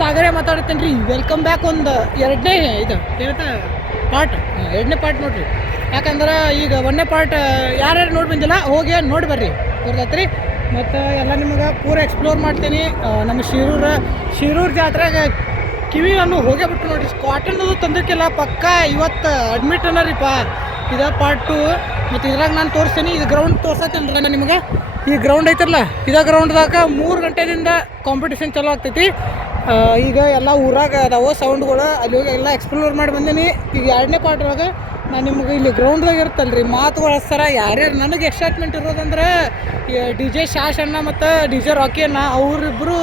ಸಾಗರೇ ಮಾತಾಡ್ತೇನೆ ರೀ. Welcome back. ಒಂದು ಎರಡನೇ ಇದು ಏನಂತ ಪಾರ್ಟ್, ಎರಡನೇ ಪಾರ್ಟ್ ನೋಡಿರಿ. ಯಾಕಂದ್ರೆ ಈಗ ಒಂದನೇ ಪಾರ್ಟ್ ಯಾರ್ಯಾರು ನೋಡಿ ಬಂದಿಲ್ಲ ಹೋಗಿ ನೋಡಿ ಬರ್ರಿ, ಗೊತ್ತಾತ್ರಿ. ಮತ್ತು ಎಲ್ಲ ನಿಮಗೆ ಪೂರ ಎಕ್ಸ್ಪ್ಲೋರ್ ಮಾಡ್ತೀನಿ. ನಮ್ಮ ಶಿರೂರು ಜಾತ್ರೆಗೆ ಕಿವಿ ನಾನು ಹೋಗೇ ಬಿಟ್ಟು ನೋಡಿರಿ. ಕಾಟನ್ ಅದು ತಂದಕ್ಕಿಲ್ಲ, ಪಕ್ಕ ಇವತ್ತು ಅಡ್ಮಿಟ್ ಅನ್ನರಿಪ್ಪ. ಇದು ಪಾರ್ಟ್ 2. ಮತ್ತು ಇದ್ರಾಗ ನಾನು ತೋರಿಸ್ತೀನಿ. ಇದು ಗ್ರೌಂಡ್ ತೋರ್ಸತ್ತೇನೆ ನಾನು ನಿಮಗೆ. ಈ ಗ್ರೌಂಡ್ ಐತಲ್ಲ, ಇದೇ ಗ್ರೌಂಡ್ದಾಗ 3 ಗಂಟೆದಿಂದ ಕಾಂಪಿಟೇಷನ್ ಚಾಲೂ ಆಗ್ತೈತಿ. ಈಗ ಎಲ್ಲ ಊರಾಗ ಅದಾವೆ ಸೌಂಡ್ಗಳು, ಅಲ್ಲಿ ಹೋಗಿ ಎಲ್ಲ ಎಕ್ಸ್ಪ್ಲೋರ್ ಮಾಡಿ ಬಂದೀನಿ. ಈಗ ಎರಡನೇ ಪಾರ್ಟ್ರಾಗ ನಾನು ನಿಮ್ಗೆ ಇಲ್ಲಿ ಗ್ರೌಂಡ್ದಾಗ ಇರುತ್ತಲ್ಲ ರೀ ಮಾತುಗಳು ಹಚ್ತಾರ. ಯಾರ್ಯಾರು ನನಗೆ ಎಕ್ಸೈಟ್ಮೆಂಟ್ ಇರೋದಂದ್ರೆ DJ ಶಾಶ್ ಅಣ್ಣ ಮತ್ತು DJ ರಾಕಿ ಅಣ್ಣ, ಅವರಿಬ್ಬರು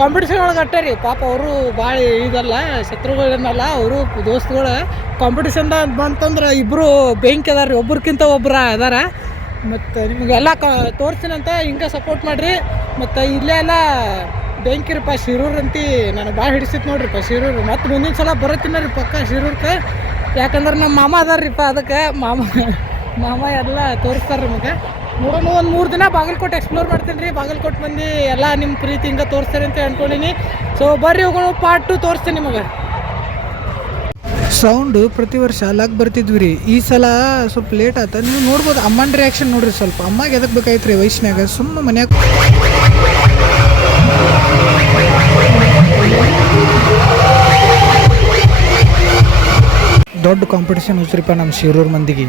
ಕಾಂಪಿಟೇಷನ್ ಒಳಗೆ ಅಟ್ಟೆ ಪಾಪ. ಅವರು ಭಾಳ ಇದಲ್ಲ, ಶತ್ರುಗಳನ್ನಲ್ಲ, ಅವರು ದೋಸ್ತುಗಳು. ಕಾಂಪಿಟೇಷನ್ದಾಗ ಬಂತಂದ್ರೆ ಇಬ್ಬರು ಬೆಂಕಿ ಅದಾರ ರೀ, ಒಬ್ರಕ್ಕಿಂತ ಒಬ್ಬರ ಅದಾರ. ಮತ್ತು ನಿಮಗೆಲ್ಲ ತೋರಿಸ್ತೀನಂತ ಹಿಂಗೆ ಸಪೋರ್ಟ್ ಮಾಡಿರಿ. ಮತ್ತು ಇಲ್ಲೇ ಎಲ್ಲ ಬೆಂಕಿರಪ್ಪ ಶಿರೂರು ಅಂತಿ ನನಗೆ ಭಾಳ ಹಿಡಿಸಿತ್ತು ನೋಡ್ರಿಪ್ಪ ಶಿರೂರು. ಮತ್ತು ಮುಂದಿನ ಸಲ ಬರತ್ತೀನಿ ರೀ ಪಕ್ಕ ಶಿರೂರ್ಗೆ. ಯಾಕಂದ್ರೆ ನಮ್ಮ ಮಾಮ ಅದಾರ್ರಿಪ್ಪ, ಅದಕ್ಕೆ ಮಾಮ ಎಲ್ಲ ತೋರಿಸ್ತಾರೆ ನಿಮಗೆ. ನೋಡೋಣ, ಒಂದು 3 ದಿನ ಬಾಗಲಕೋಟೆ ಎಕ್ಸ್ಪ್ಲೋರ್ ಮಾಡ್ತೀನಿ ರೀ. ಬಾಗಲಕೋಟೆ ಮಂದಿ ಎಲ್ಲ ನಿಮ್ಮ ಪ್ರೀತಿ ಹಿಂಗೆ ತೋರಿಸ್ತಾರೆ ಅಂತ ಅಂದ್ಕೊಂಡಿನಿ. ಸೊ ಬರ್ರಿ ಹೋಗೋಣ, ಪಾರ್ಟ್ 2 ತೋರಿಸ್ತೀನಿ ನಿಮಗೆ. ಸೌಂಡು ಪ್ರತಿ ವರ್ಷ ಅಲ್ಲಾಗ ಬರ್ತಿದ್ವಿ ರೀ. ಈ ಸಲ ಸ್ವಲ್ಪ ಲೇಟ್ ಆಯ್ತು. ನೀವು ನೋಡ್ಬೋದು ಅಮ್ಮನ ರಿಯಾಕ್ಷನ್ ನೋಡ್ರಿ. ಸ್ವಲ್ಪ ಅಮ್ಮಗೆ ಎದಕ್ಕೆ ಬೇಕಾಯ್ತು ರೀ ವಯಸ್ಸಿನಾಗ, ಸುಮ್ಮ ಮನ್ಯಾಗ ದೊಡ್ಡ ಕಾಂಪಿಟೇಷನ್ ಹೋಗ್ರಿಪ್ಪ ನಮ್ಮ ಶಿರೂರು ಮಂದಿಗೆ.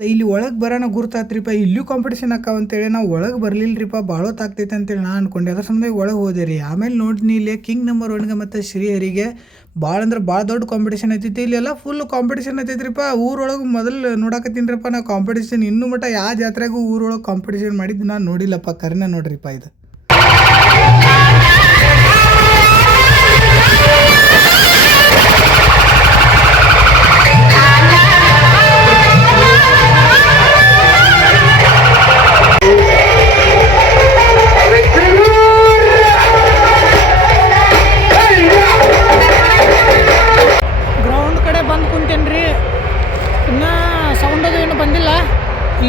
ಇಲ್ಲಿ ಒಳಗೆ ಬರೋಣ ಗುರ್ತಾತ್ರಿಪ್ಪ, ಇಲ್ಲೂ ಕಾಂಪಿಟೇಷನ್ ಅಕ್ಕಾವಂತೇಳಿ ನಾವು ಒಳಗೆ ಬರಲಿಲ್ಲರಿಪ್ಪ. ಭಾಳ ಹೊತ್ತಾಗ್ತೈತೆ ಅಂತೇಳಿ ನಾನು ಅನ್ಕೊಂಡೆ. ಅದ್ರ ಸಂಬಂಧ ಒಳಗೆ ಹೋದೆ ರೀ. ಆಮೇಲೆ ನೋಡಿನಿ ಇಲ್ಲಿ ಕಿಂಗ್ ನಂಬರ್ 1ಗೆ ಮತ್ತು ಶ್ರೀಹರಿಗೆ ಭಾಳ ಅಂದ್ರೆ ಭಾಳ ದೊಡ್ಡ ಕಾಂಪಿಟೇಷನ್ ಐತೈತಿ. ಇಲ್ಲೆಲ್ಲ ಫುಲ್ ಕಾಂಪಿಟೇಷನ್ ಐತೈತ್ರಿಪ್ಪ. ಊರೊಳಗೆ ಮೊದಲು ನೋಡಕತ್ತೀನಿರಪ್ಪ ನಾವು ಕಾಂಪಿಟೇಷನ್. ಇನ್ನೂ ಮಟ್ಟ ಯಾವ ಜಾತ್ರೆಗೂ ಊರೊಳಗೆ ಕಾಂಪಿಟೇಷನ್ ಮಾಡಿದ್ದು ನಾನು ನೋಡಿಲ್ಲಪ್ಪ. ಕರೆನ ನೋಡ್ರಿಪ್ಪ ಇದು.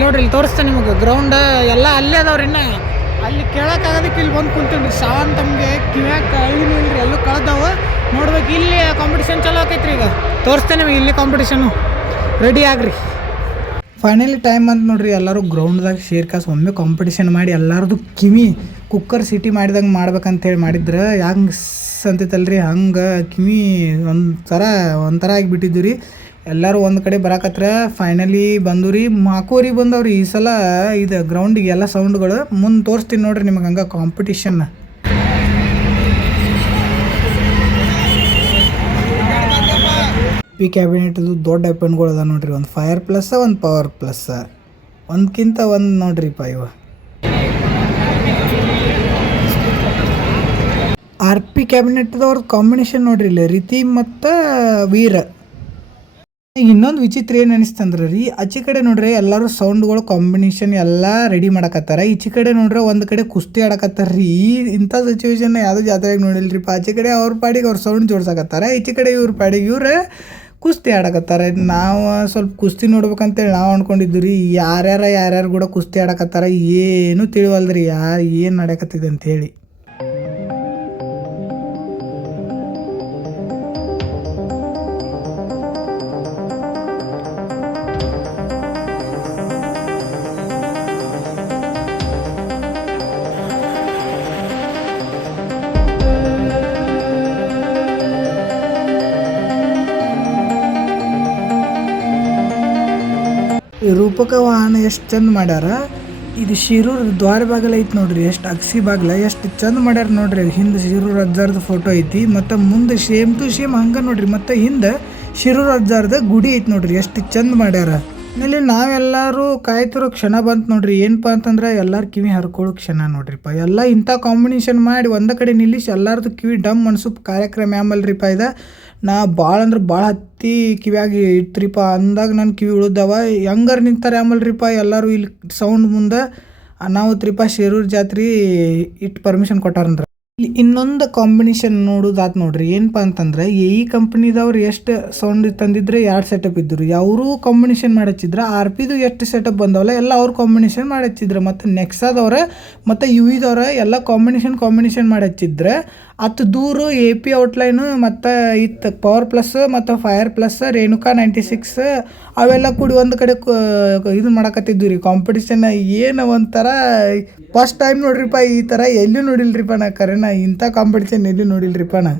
ನೋಡ್ರಿ ಇಲ್ಲಿ ತೋರಿಸ್ತೇನೆ ನಿಮಗೆ. ಗ್ರೌಂಡ್ ಎಲ್ಲ ಅಲ್ಲೇ ಅದಾವ್ರಿ. ಇನ್ನು ಅಲ್ಲಿ ಕೇಳೋಕ್ಕಾಗೋದಕ್ಕೆ ಇಲ್ಲಿ ಬಂದು ಕುಂತೀನಿ ರೀ. ಶಾನ್ ತಮಗೆ ಕಿವ್ಯಾಕ ಐನು ಇಲ್ರಿ, ಎಲ್ಲೂ ಕಳೆದವು ನೋಡ್ಬೇಕು. ಇಲ್ಲಿ ಕಾಂಪಿಟೇಷನ್ ಚಲೋ ಆಕೈತ್ರಿ. ಈಗ ತೋರಿಸ್ತೇನೆ ನಿಮಗೆ ಇಲ್ಲಿ ಕಾಂಪಿಟೇಷನು. ರೆಡಿ ಆಗ್ರಿ. ಫೈನಲಿ ಟೈಮ್ ಅಂತ ನೋಡ್ರಿ. ಎಲ್ಲರೂ ಗ್ರೌಂಡ್ದಾಗ ಶೇರ್ಕಾಸ್ ಒಮ್ಮೆ ಕಾಂಪಿಟೇಷನ್ ಮಾಡಿ ಎಲ್ಲರದು ಕಿವಿ ಕುಕ್ಕರ್ ಸಿಟಿ ಮಾಡಿದಂಗೆ ಮಾಡ್ಬೇಕಂತೇಳಿ ಮಾಡಿದ್ರೆ ಹೆಂಗೆ ಅಂತೈತಲ್ರಿ, ಹಂಗೆ ಕಿವಿ ಒಂಥರ ಆಗಿಬಿಟ್ಟಿದ್ದು ರೀ. ಎಲ್ಲರೂ ಒಂದು ಕಡೆ ಬರಾಕತ್ರ. ಫೈನಲಿ ಬಂದು ರೀ, ಮಾಕೋರಿ ಬಂದವ್ರಿ ಈ ಸಲ. ಇದು ಗ್ರೌಂಡಿಗೆ ಎಲ್ಲ ಸೌಂಡ್ಗಳು ಮುಂದೆ ತೋರಿಸ್ತೀನಿ ನೋಡ್ರಿ ನಿಮಗೆ. ಹಂಗೆ ಕಾಂಪಿಟೇಷನ್ ಪಿ ಕ್ಯಾಬಿನೆಟ್ದು ದೊಡ್ಡ ವೆಪನ್ಗಳು ಅದ ನೋಡ್ರಿ. ಒಂದು ಫೈರ್ ಪ್ಲಸ್, ಒಂದು ಪವರ್ ಪ್ಲಸ್, ಒಂದಕ್ಕಿಂತ ಒಂದು ನೋಡ್ರಿಪ್ಪ ಇವ. RP ಕ್ಯಾಬಿನೆಟ್ದವ್ರದ್ದು ಕಾಂಬಿನೇಷನ್ ನೋಡ್ರಿ ಇಲ್ಲಿ, ರೀತಿ ಮತ್ತು ವೀರ. ಇನ್ನೊಂದು ವಿಚಿತ್ರ ಏನು ಅನಿಸ್ತಂದ್ರೆ ರೀ, ಆಚೆ ಕಡೆ ನೋಡ್ರಿ ಎಲ್ಲರೂ ಸೌಂಡ್ಗಳು ಕಾಂಬಿನೇಷನ್ ಎಲ್ಲ ರೆಡಿ ಮಾಡಕತ್ತಾರ. ಈಚೆ ಕಡೆ ನೋಡ್ರಿ ಒಂದು ಕಡೆ ಕುಸ್ತಿ ಆಡಕತ್ತಾರ ರೀ. ಇಂಥ ಸಿಚುವೇಶನ್ ಯಾವುದೋ ಜಾತ್ರೆಗೆ ನೋಡಿಲ್ರಿಪ್ಪ. ಆಚೆ ಕಡೆ ಅವ್ರ ಪಾಡಿಗೆ ಅವ್ರು ಸೌಂಡ್ ಜೋಡ್ಸಕತ್ತಾರ, ಈಚೆ ಕಡೆ ಇವ್ರ ಪಾಡಿಗೆ ಇವ್ರು ಕುಸ್ತಿ ಆಡಕತ್ತಾರ. ನಾವು ಸ್ವಲ್ಪ ಕುಸ್ತಿ ನೋಡ್ಬೇಕಂತೇಳಿ ನಾವು ಅಂದ್ಕೊಂಡಿದ್ದು ರೀ. ಯಾರ್ಯಾರು ಕೂಡ ಕುಸ್ತಿ ಆಡಕತ್ತಾರ ಏನೂ ತಿಳಿವಲ್ದ್ರಿ, ಏನು ನಡೆಯಕತ್ತಿದೆ ಅಂಥೇಳಿ. ರೂಪಕ ವಾಹನ ಎಷ್ಟು ಚಂದ ಮಾಡ್ಯಾರ. ಇದು ಶಿರೂರು ದ್ವಾರ ಬಾಗಿಲು ಐತಿ ನೋಡ್ರಿ, ಎಷ್ಟು ಅಗಸಿ ಬಾಗಿಲ ಎಷ್ಟು ಚಂದ ಮಾಡ್ಯಾರ ನೋಡ್ರಿ. ಹಿಂದೆ ಶಿರೂರು ಅಜ್ಜಾರ್ದು ಫೋಟೋ ಐತಿ, ಮತ್ತು ಮುಂದೆ ಸೇಮ್ ಟು ಸೇಮ್ ಹಂಗೆ ನೋಡ್ರಿ. ಮತ್ತು ಹಿಂದೆ ಶಿರೂರು ಅಜ್ಜಾರ್ದ ಗುಡಿ ಐತಿ ನೋಡ್ರಿ, ಎಷ್ಟು ಚಂದ ಮಾಡ್ಯಾರ. ಇಲ್ಲಿ ನಾವೆಲ್ಲರೂ ಕಾಯ್ತಿರೋ ಕ್ಷಣ ಬಂತು ನೋಡ್ರಿ. ಏನಪ್ಪ ಅಂತಂದ್ರೆ ಎಲ್ಲರ ಕಿವಿ ಹರ್ಕೊಳ್ಳೋ ಕ್ಷಣ ನೋಡ್ರಿಪ್ಪ. ಎಲ್ಲ ಇಂಥ ಕಾಂಬಿನೇಷನ್ ಮಾಡಿ ಒಂದೇ ಕಡೆ ನಿಲ್ಲಿಸಿ ಎಲ್ಲರದು ಕಿವಿ ಡಮ್ ಅನ್ಸೋ ಕಾರ್ಯಕ್ರಮ ಆಮಲ್ರಿಪ್ಪ ಇದು. ನಾ ಭಾಳ ಅಂದ್ರೆ ಭಾಳ ಹತ್ತಿ ಕಿವಿಯಾಗಿ ಇಟ್ರಿಪ್ಪ ಅಂದಾಗ ನನ್ನ ಕಿವಿ ಉಳಿದವ ಹೆಂಗಾರ ನಿಂತಾರೆ ಆಮಲ್ರಿಪ್ಪ ಎಲ್ಲರೂ ಇಲ್ಲಿ ಸೌಂಡ್ ಮುಂದೆ. ಅನಾಹುತ್ರಿಪ್ಪ ಶಿರೂರು ಜಾತ್ರೆ ಇಟ್ಟು ಪರ್ಮಿಷನ್ ಕೊಟ್ಟಾರಂದ್ರೆ. ಇಲ್ಲಿ ಇನ್ನೊಂದು ಕಾಂಬಿನೇಷನ್ ನೋಡೋದಾತು ನೋಡ್ರಿ. ಏನಪ್ಪ ಅಂತಂದ್ರೆ ಈ ಕಂಪ್ನಿದವ್ರು ಎಷ್ಟು ಸೌಂಡ್ ತಂದಿದ್ರೆ 2 ಸೆಟಪ್ ಇದ್ದರು. ಅವರು ಕಾಂಬಿನೇಷನ್ ಮಾಡಚ್ಚಿದ್ರೆ RPದು ಎಷ್ಟು ಸೆಟಪ್ ಬಂದವಲ್ಲ ಎಲ್ಲ ಅವ್ರು ಕಾಂಬಿನೇಷನ್ ಮಾಡಚ್ಚಿದ್ರು. ಮತ್ತು ನೆಕ್ಸಾದವ್ರ ಮತ್ತು UVದವ್ರ ಎಲ್ಲ ಕಾಂಬಿನೇಷನ್ ಮಾಡಚ್ಚಿದ್ರೆ ಅತ್ತು ದೂರ AP ಔಟ್ಲೈನು ಮತ್ತು ಇತ್ತು ಪವರ್ ಪ್ಲಸ್ ಮತ್ತು ಫೈರ್ ಪ್ಲಸ್ ರೇಣುಕಾ 96 ಅವೆಲ್ಲ ಕೂಡಿ ಒಂದು ಕಡೆ ಇದು ಮಾಡಕತ್ತಿದ್ವಿ ರೀ ಕಾಂಪಿಟೇಷನ್. ಏನು ಒಂಥರ ಫಸ್ಟ್ ಟೈಮ್ ನೋಡ್ರಿಪ್ಪ ಈ ಥರ ಎಲ್ಲೂ ನೋಡಿಲ್ರಿಪ್ಪ. ನಾ ಕರೆನ ಇಂಥ ಕಾಂಪಿಟೇಷನ್ ಎಲ್ಲೂ ನೋಡಿಲ್ರಿಪ್ಪ ನಾ.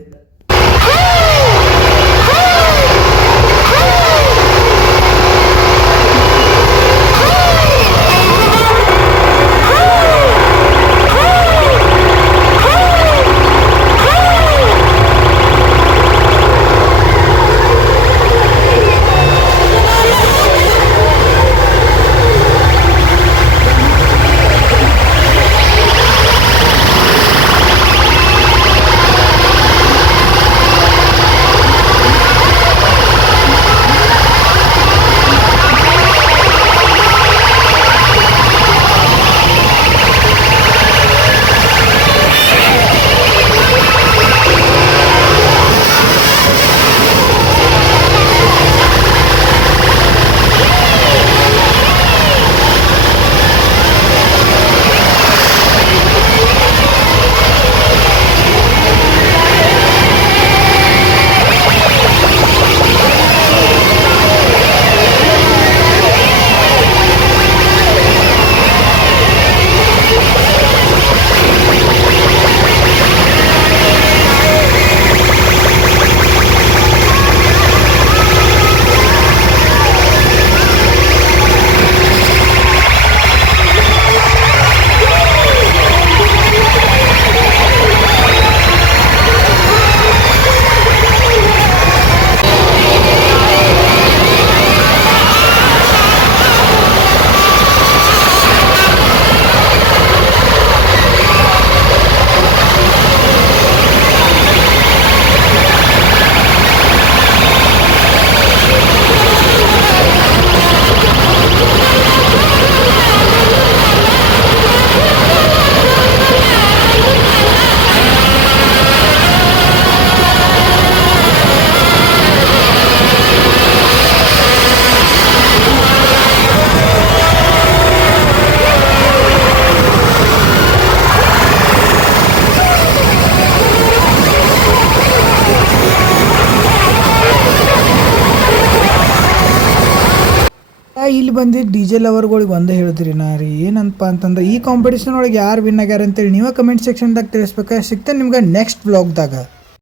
ಇಲ್ಲಿ ಬಂದು DJ ಲವರ್ಗಳಿಗೆ ಒಂದೇ ಹೇಳಿದ್ರಿ ನಾ ರೀ. ಏನಂತಪ್ಪ ಅಂತಂದ್ರೆ ಈ ಕಾಂಪಿಟೇಷನ್ ಒಳಗೆ ಯಾರು ವಿನ್ ಆಗ್ಯಾರ ಅಂತೇಳಿ ನೀವೇ ಕಮೆಂಟ್ ಸೆಕ್ಷನ್ದಾಗ ತಿಳಿಸ್ಬೇಕು. ಸಿಗ್ತೇನೆ ನಿಮ್ಗೆ ನೆಕ್ಸ್ಟ್ ವ್ಲಾಗ್ದಾಗ.